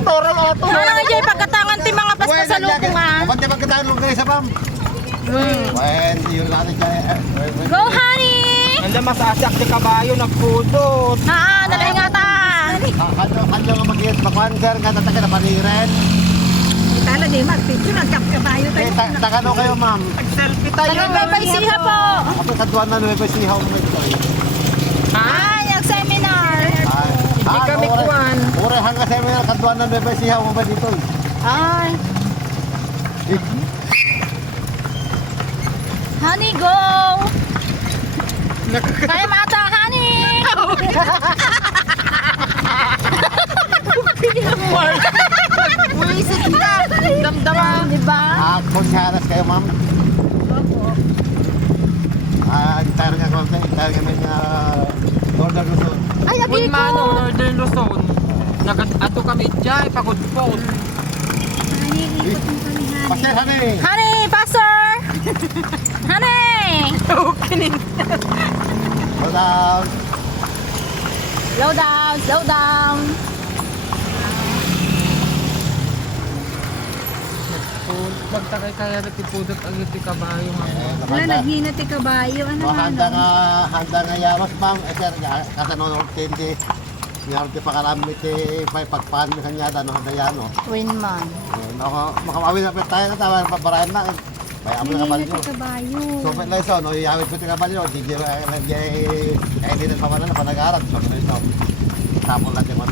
Toral auto. Ano na jay pagkatangan ti mga paspasalukong ah. ha? Kapag ti pagkatangan lugar sa pam. Hmm. Yun natin siya. Go honey! Anda masasak ti kabayo nagpudot. Ha, ah, ah, dalay nga ta. Kanyo kanyo nga magiyat mapanser nga tataka na paniren. Tala di magpicture ang kap kabayo eh, tayo. Takano kayo ma'am. Pag-selfie tayo. Tanong may paisiha po. Kapag katuan na may paisiha. Tanong may paisiha. Ure hanggang sa mga kaduan na nuwe sihaw mo ba dito? Ay, honey, go! Kaya mata, honey! Buwisit ka. Damdaman. Di ba? Ah, kung siyaras kayo ma'am. Ah, tayar nga konti, tayar nga may uh, order gusto. Ay, lagi ko! manong Northern Luzon. Nag-ato kami dyan, pagod-pod. Pasir hani. Honey, pastor! honey! Okay. Wala. Slow down, slow down. Magtakay kaya natipudot ang iti kabayo nga. Wala, naghina ti kabayo. Ano nga, handa ano? nga, handa nga yamas ma'am. Eh sir, kasa nonong tindi. Ngayon ti pakaramit ti pay pagpan mi kanya no yan no. Twin man. Ako makawawi na pet tayo na tawa pabarayan na. May amo na kabalyo. So pet lang so no iyawit ko ti kabalyo. Di di lagi ay di na pamana na panagarat so no lang ti man.